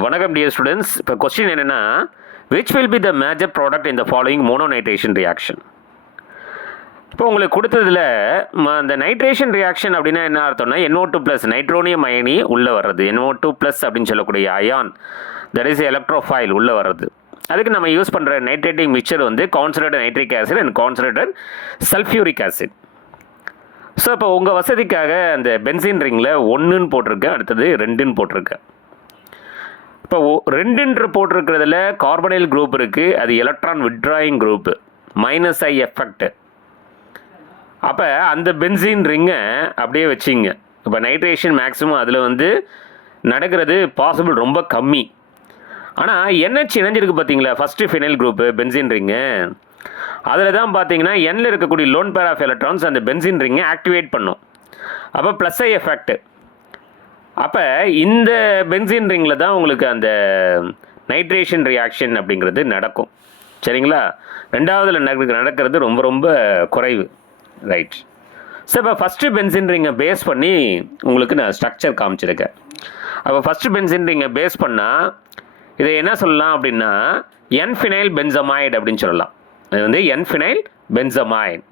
வணக்கம் dear students. இப்போ question என்னென்னா, which will be the major product இந்த ஃபாலோயிங் மோனோநைட்ரேஷன் ரியாக்ஷன். இப்போ உங்களுக்கு கொடுத்ததில் அந்த நைட்ரேஷன் ரியாக்ஷன் அப்படின்னா என்ன அர்த்தம்னா, NO2 ப்ளஸ் நைட்ரோனியம் அயனி உள்ளே வர்றது, NO2 ப்ளஸ் அப்படின்னு சொல்லக்கூடிய அயான், தட் இஸ் எலக்ட்ரோஃபைல் உள்ளே வர்றது. அதுக்கு நம்ம யூஸ் பண்ணுற நைட்ரேட்டிங் மிக்சர் வந்து concentrated nitric acid and concentrated sulphuric acid. So இப்போ உங்கள் வசதிக்காக அந்த பென்சின் ரிங்கில் 1ன்னு போட்டிருக்கேன், அடுத்தது 2ன்னு போட்டிருக்கேன். இப்போ 2 போட்டிருக்கிறதுல கார்பனைல் குரூப் இருக்குது, அது electron withdrawing group, -I effect. அப்போ அந்த பென்சின் ரிங்கை அப்படியே வச்சிங்க. இப்போ நைட்ரேஷன் மேக்ஸிமம் அதில் வந்து நடக்கிறது பாசிபிள் ரொம்ப கம்மி. ஆனால் NH இணைஞ்சிருக்கு பார்த்தீங்களா, first phenyl group benzene ring, அதில் தான் பார்த்தீங்கன்னா Nல இருக்கக்கூடிய லோன் பேர் ஆஃப் எலக்ட்ரான்ஸ் அந்த பென்சின் ரிங்கை ஆக்டிவேட் பண்ணும். அப்போ +I எஃபெக்ட். அப்போ இந்த பென்சின் ரிங்கில் தான் உங்களுக்கு அந்த நைட்ரேஷன் ரியாக்ஷன் அப்படிங்கிறது நடக்கும். சரிங்களா? ரெண்டாவதுல நடக்கிறது ரொம்ப ரொம்ப குறைவு. ரைட். ஸோ இப்போ ஃபஸ்ட்டு பென்சின் ரிங்கை பேஸ் பண்ணி உங்களுக்கு நான் ஸ்ட்ரக்சர் காமிச்சிருக்கேன். அப்போ ஃபஸ்ட்டு பென்சின் ரிங்கை பேஸ் பண்ணால் இதை என்ன சொல்லலாம் அப்படின்னா, N-ஃபினைல் பென்சமைடு அப்படின்னு சொல்லலாம். இது வந்து N-ஃபினைல் பென்சமைடு.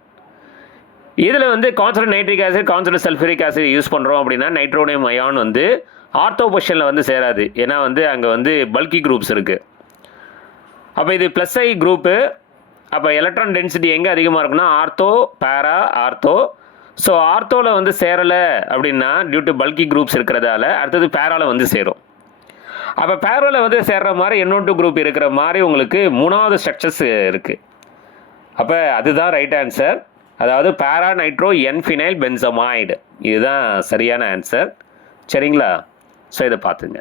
இதில் வந்து concentrate nitric acid, concentrate sulphuric acid use பண்ணுறோம் அப்படின்னா நைட்ரோனியம் அயான் வந்து ஆர்த்தோ பொசிஷனில் வந்து சேராது. ஏன்னா வந்து அங்கே வந்து பல்கி குரூப்ஸ் இருக்குது. அப்போ இது +I குரூப்பு. அப்போ எலக்ட்ரான் டென்சிட்டி எங்கே அதிகமாக இருக்குன்னா ஆர்த்தோ, பேரா, ஆர்த்தோ. ஸோ ஆர்த்தோவில் வந்து சேரலை அப்படின்னா டியூ டு பல்கி குரூப்ஸ் இருக்கிறதால அடுத்தது பேராவில் வந்து சேரும். அப்போ பேராவில் வந்து சேர்ற மாதிரி NO2 குரூப் இருக்கிற மாதிரி உங்களுக்கு 3வது ஸ்ட்ரக்சர்ஸ் இருக்குது. அப்போ அதுதான் ரைட் ஆன்சர். அதாவது பேரா நைட்ரோ N-ஃபினைல் பென்சமைடு, இதுதான் சரியான ஆன்சர். சரிங்களா? ஸோ இதை பார்த்துங்க.